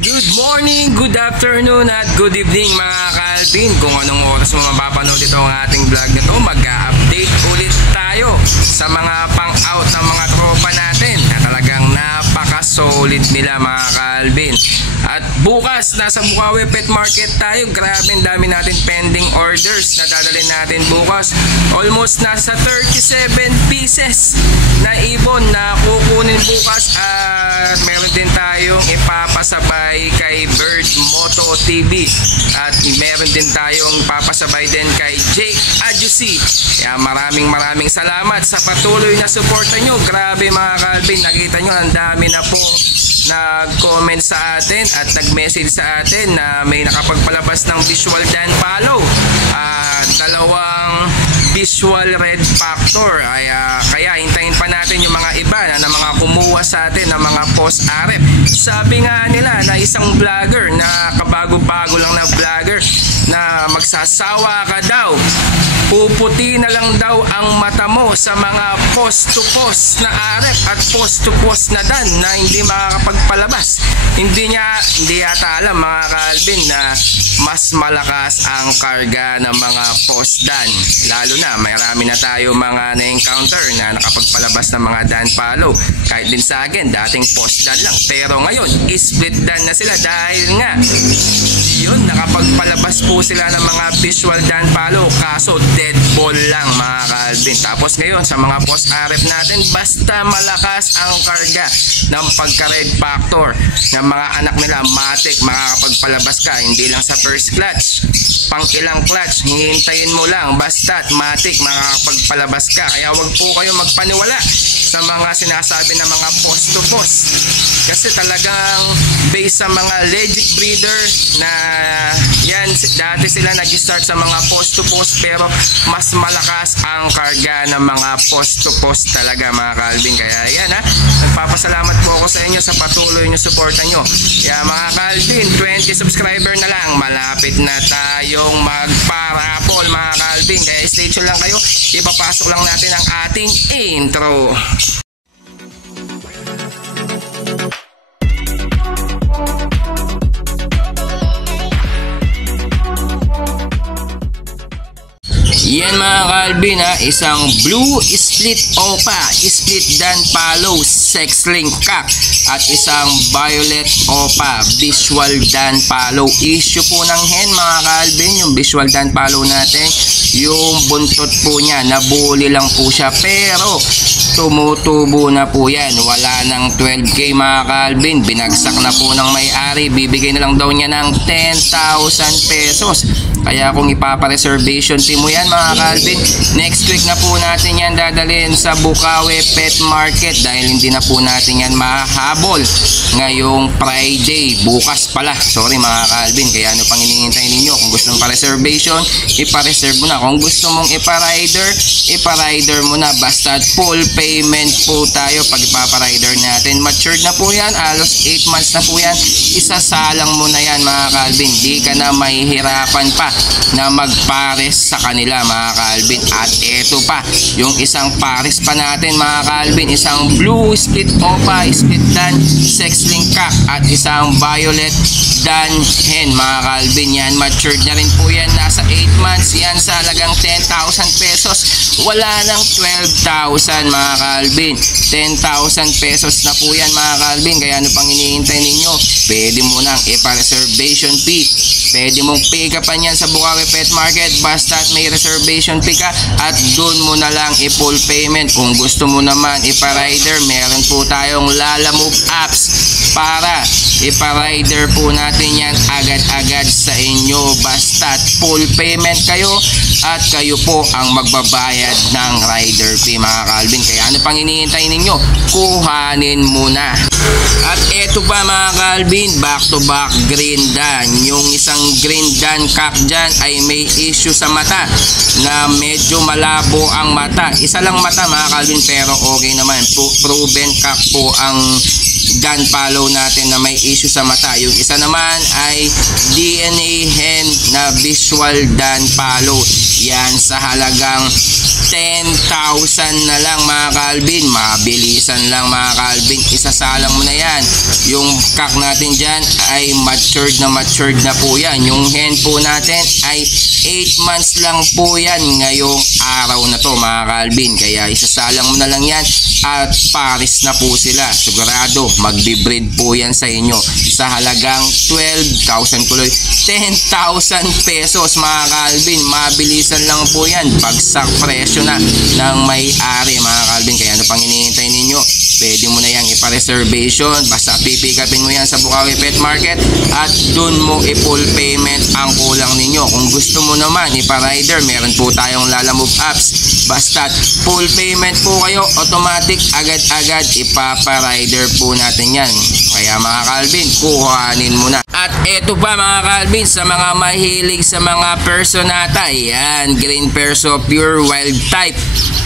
Good morning, good afternoon at good evening mga ka-Alpin. Kung anong oras mo mapapanood ito ang ating vlog na ito, mag-update ulit tayo sa mga pang-out ng mga tropa natin na talagang napaka-solid nila mga ka-Alpin. At bukas, nasa Bukawi Pet Market tayo. Grabe, ang dami natin pending orders na dadalhin natin bukas. Almost nasa 37 pieces na ibon na kukunin bukas. At meron din tayong ipapasabay kay Bird Moto TV. At meron din tayong papasabay din kay Jake Adjusi. Kaya maraming salamat sa patuloy na suporta nyo. Grabe mga ka-Alpin, nakita nyo ang dami na pong nag-comment sa atin at nag-message sa atin na may nakapagpalabas ng visual Dan Palo. Dalawang visual red factor. Kaya hintayin pa natin yung mga iba na mga kumuha sa atin ng mga post RF. Sabi nga nila na isang vlogger na kabago-bago lang na vlogger na magsasawa ka daw, puputi na lang daw ang mata mo sa mga post to post na RF at post to post na Dan na hindi makakapagpalabas. Hindi yata alam mga ka-Alpin na mas malakas ang karga ng mga post Dan. Lalo na marami na tayo mga na-encounter na nakapagpalabas ng mga Dan Palo. Kahit din sa akin, dating post Dan lang. Pero ngayon, split Dan na sila dahil nga yun, nakapagpalabas po sila ng mga visual Dan Palo. Kaso dead ball lang mga ka-Alpin. Tapos ngayon sa mga post RF natin, basta malakas ang karga ng pagka-red factor ng mga anak nila, matik, makakapagpalabas ka. Hindi lang sa first clutch, pang ilang clutch, hihintayin mo lang, basta't matik, makakapagpalabas ka. Kaya wag po kayo magpaniwala sa mga sinasabi ng mga post to post, kasi talagang based sa mga legit breeder na yan, dati sila nag-start sa mga post to post, pero mas malakas ang karga ng mga post to post talaga mga ka-Alpin. Kaya yan nagpapasalamat po ako sa inyo sa patuloy nyo suporta nyo. Kaya mga ka-Alpin, 20 subscriber na lang, malapit na tayong magparapol mga ka-Alpin. Kaya stay tuned lang kayo, ipapasok lang natin ang ating intro. Yan mga ka-Alpin, isang blue split opa, split Dan Palo, sex link cock, at isang violet opa, visual Dan Palo. Issue po ng hen mga ka-Alpin, yung visual Dan Palo natin, yung buntot po niya, nabuli lang po siya, pero tumutubo na po yan. Wala ng 12K mga ka-Alpin, binagsak na po ng may-ari, bibigay na lang daw niya ng 10,000 pesos. Kaya kung ipapa-reservation team mo yan mga ka-Alpin, next week na po natin yan dadalhin sa Bukawi Pet Market dahil hindi na po natin yan mahahabol ngayong Friday, bukas pala. Sorry mga ka-Alpin, kaya ano pang hinihintay ninyo? Kung gusto mong pa-reservation, ipa-reserve mo na. Kung gusto mong ipa-rider mo na. Basta full payment po tayo pag ipapa-rider natin. Matured na po yan, halos 8 months na po yan. Isasalang mo na yan mga ka-Alpin, di ka na mahihirapan pa na magpares sa kanila mga ka-Alpin. At eto pa, yung isang pares pa natin mga ka-Alpin, isang blue split opa, split Dan, sex link cock, at isang violet Dan hen mga ka-Alpin. Yan, matured na rin po yan, nasa 8 months yan, sa halagang 10,000 pesos. Wala ng 12,000 mga ka-Alpin, 10,000 pesos na po yan mga ka-Alpin. Kaya ano pang hinihintay ninyo? Pwede mo nang ipa-reservation fee, pwede mong pick up yan sa Bukawi Pet Market, basta may reservation fee ka, at doon mo na lang i-full payment. Kung gusto mo naman ipa-rider, meron po tayong Lalamove apps para ipa-rider po natin yan agad-agad sa inyo. Basta full payment kayo at kayo po ang magbabayad ng rider fee mga ka-Alpin. Kaya ano pang hinihintay ninyo? Kuhanin muna. At eto pa mga ka-Alpin, back to back green Dan. Yung isang green Dan cock dyan ay may issue sa mata, na medyo malabo ang mata. Isa lang mata mga ka-Alpin, pero okay naman. Proven cock po ang Dan Palo natin na may issue sa mata. Yung isa naman ay DNA hen na visual Dan Palo. Yan sa halagang 10,000 na lang mga Calvin. Mabilisan lang mga Calvin. Isasalang mo na yan. Yung cock natin dyan ay matured na po yan. Yung hen po natin ay 8 months lang po yan ngayong araw na to mga Calvin. Kaya isasalang mo na lang yan at pares na po sila. Sigurado magbe-breed po yan sa inyo sa halagang 12,000 tuloy. 10,000 pesos mga Calvin. Mabilisan lang po yan. Bagsak presyo na ng may-ari mga Calvin. Kaya ano pang hinihintay ninyo? Pwede mo na yan ipa-reservation. Basta pipikapin mo yan sa Bukawi Pet Market at dun mo i-full payment ang kulang ninyo. Kung gusto mo naman ipa-rider, meron po tayong Lalamove apps. Basta full payment po kayo, automatic agad-agad ipapa-rider po natin yan. Kaya mga Calvin, kuhanin mo na. At eto pa mga Calvin, sa mga mahilig sa mga personata, yan, green perso pure wild type.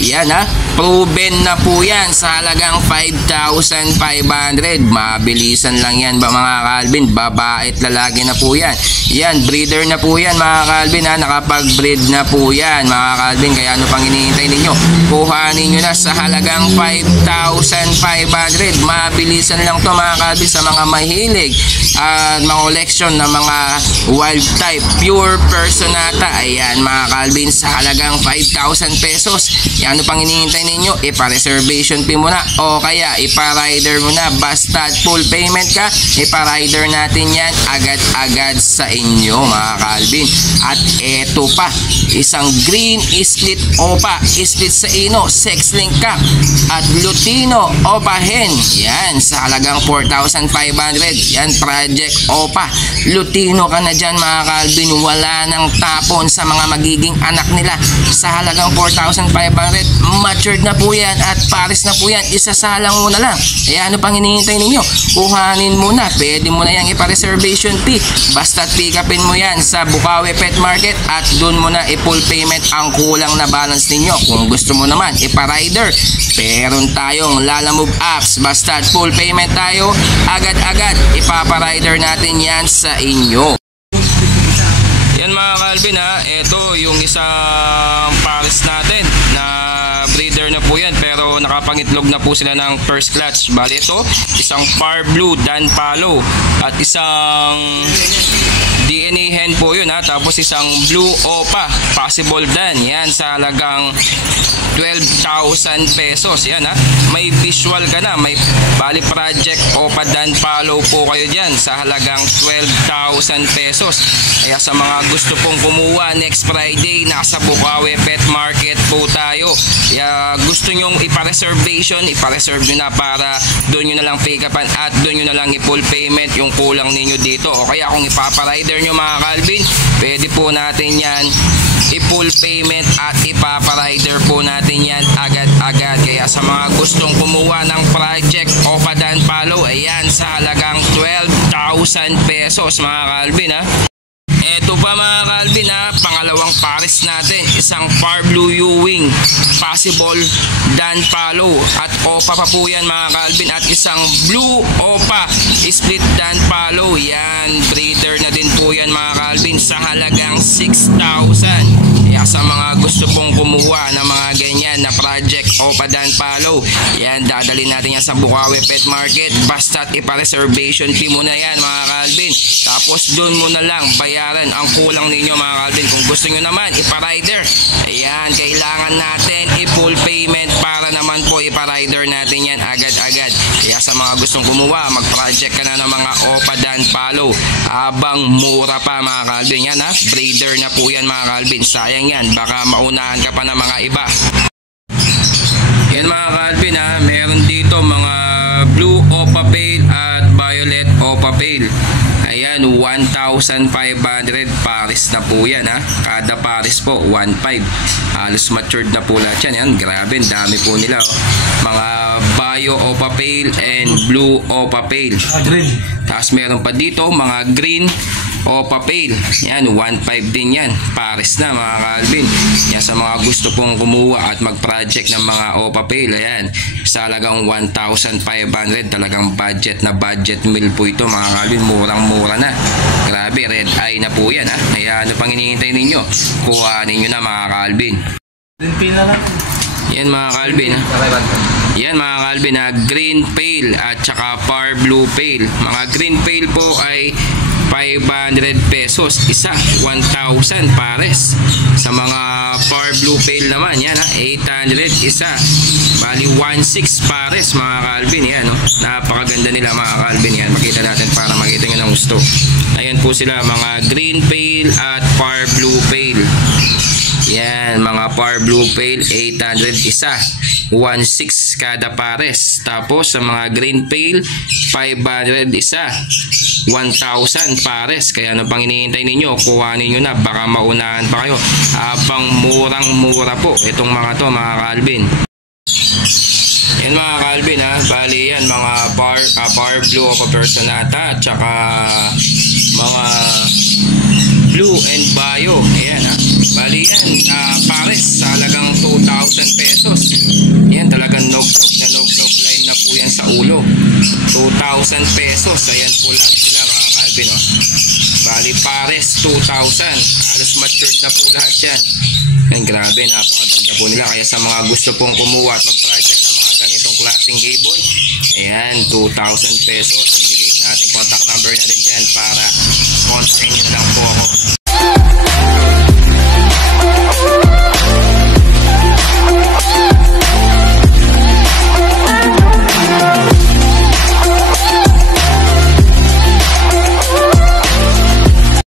Yan ha, proven na po yan sa halagang 5,500. Mabilisan lang yan ba mga Calvin? Babae at lalaki na po yan. Yan, breeder na po yan mga Calvin ha, nakapag-breed na po yan mga Calvin. Kaya ano pang hinihintay ninyo? Kuhanin nyo na sa halagang 5,500. Mabilisan lang to mga Calvin sa mga mahilig at mga collection na mga wild type pure personata. Ayan mga Calvin, sa halagang 5,000 pesos. Yan, ano pang hinihintay ninyo? Ipa-reservation fee mo na o kaya ipa-rider mo na. Basta full payment ka, ipa-rider natin yan agad-agad sa inyo mga Calvin. At eto pa, isang green split opa, split sa ino, sex link cock at lutino opa hen. Yan sa halagang 4,500. Yan, project opa. Lutino ka na dyan mga Calvin. Wala nang tapon sa mga magiging anak nila. Sa halagang 4,500. Matured na po yan at pares na po yan. Isasalang mo na lang. Kaya ano pang hinihintay ninyo? Kuhanin mo na. Pwede mo na yan ipa-reservation fee. Basta pick upin mo yan sa Bukawi Pet Market at dun mo na i-full payment ang kulang na balance ninyo. Kung gusto mo naman ipa-rider, meron tayong Lalamove apps. Basta full payment tayo, agad-agad ipapa-rider natin yan sa inyo. Yan mga Calvin ha, ito yung isang pares natin na breeder na po yan pero nakapangitlog na po sila ng first clutch. Bali ito, isang Par Blue Dan Palo at isang DNA hen po yun ha, tapos isang Blue Opa Possible Dan. Yan sa halagang 12,000 pesos. Yan ha, may visual ka na, may bali project Opa Dan Palo po kayo dyan sa halagang 12,000 pesos. Kaya sa mga gusto pong kumuha next Friday, nasa Bukawi Pet Market po tayo. Kaya gusto nyong ipa-reservation, ipa-reserve nyo na para doon nyo na lang pick upan at doon nyo na lang i-full payment yung kulang ninyo dito. O kaya kung ipapa-rider nyo mga Calvin, pwede po natin yan i-full payment at ipapa-rider po natin yan agad-agad. Kaya sa mga gustong kumuha ng project Opa Dan Palo, ayan sa halagang 12,000 pesos mga Calvin ha. Eto pa mga Calvin ha, pangalawang pares natin, isang Par Blue Ewing Possible Dan Palo at Opa pa po yan mga Calvin, at isang Blue Opa Split Dan Palo. Yan, breeder na din po yan mga Calvin sa halagang 6,000. Kaya sa mga gusto pong kumuha ng mga ganyan na project Opa Dan Palo, yan, dadalhin natin yan sa Bukawi Pet Market. Basta't ipa-reservation fee mo na yan mga Calvin, tapos doon mo na lang bayaran ang kulang ninyo mga Calvin. Kung gusto nyo naman ipa-rider, ayan, kailangan natin i-full payment para naman po ipa-rider natin yan agad-agad. Kaya sa mga gustong kumuha, mag-project ka na ng mga Opa Dan Palo habang mura pa mga Calvin. Yan ha, breeder na po yan mga Calvin. Sayang yan, baka maunahan ka pa ng mga iba. Yan mga Calvin ha, meron dito mga Blue Opa Pale at Violet Opa Pale. Ayan, 1,500 pares na po yan ha. Kada pares po 1,500. Halos matured na po lahat yan. Yan, grabe, dami po nila oh. Mga Bio Opa Pale and Blue Opa Pale. Tapos meron pa dito mga Green Opa Pale. Yan, 1,500 din yan. Pares na mga Calvin. Yan, sa mga gusto pong kumuha at mag-project ng mga Opa Pale, ayan, sa halagang 1,500. Talagang budget na budget meal po ito mga Calvin. Murang-mura na. Grabe. Grabe, red eye na po yan ha. Kaya ano pang hinihintay ninyo? Kuha ninyo na mga ka-Alvin. Green pale na lang. Yan mga ka-Alvin ha. Yan mga ka-Alvin ha. Green pale at saka far blue pale. Mga green pale po ay 500 pesos isa, 1,000 pares. Sa mga far blue pale naman, yan ha, 800 isa, bali 1,600 pares mga ka-Alvin. Yan no? Napakaganda nila mga ka-Alvin. Yan, makita natin para makita nyo ng gusto. Ayan po sila mga green pale at far blue pale. Yan, mga far blue pale 800 isa, 1,600 kada pares. Tapos sa mga green pale 500 isa, 1,000 pares. Kaya ano pang hinihintay ninyo? Kuhanin nyo na, baka maunahan pa kayo. Habang murang-mura po itong mga to mga ka-Alvin. Yan mga ka-Alvin ha, bali yan mga far blue o personata at saka mga blue and bio. Ayan ha, bali yan pares sa halagang 2,000 pesos. Yan talagang nog-nog na nog-nog line na po yan sa ulo. 2,000 pesos. Ayan po lahat sila mga ka-Alvin oh. Bali pares 2,000. Halos matured na po lahat yan. Yan, grabe, napakaganda po nila. Kaya sa mga gusto pong kumuha at mag-project ng mga ganitong klaseng ibon, ayan, 2,000 pesos. Ibigay natin contact number natin dyan para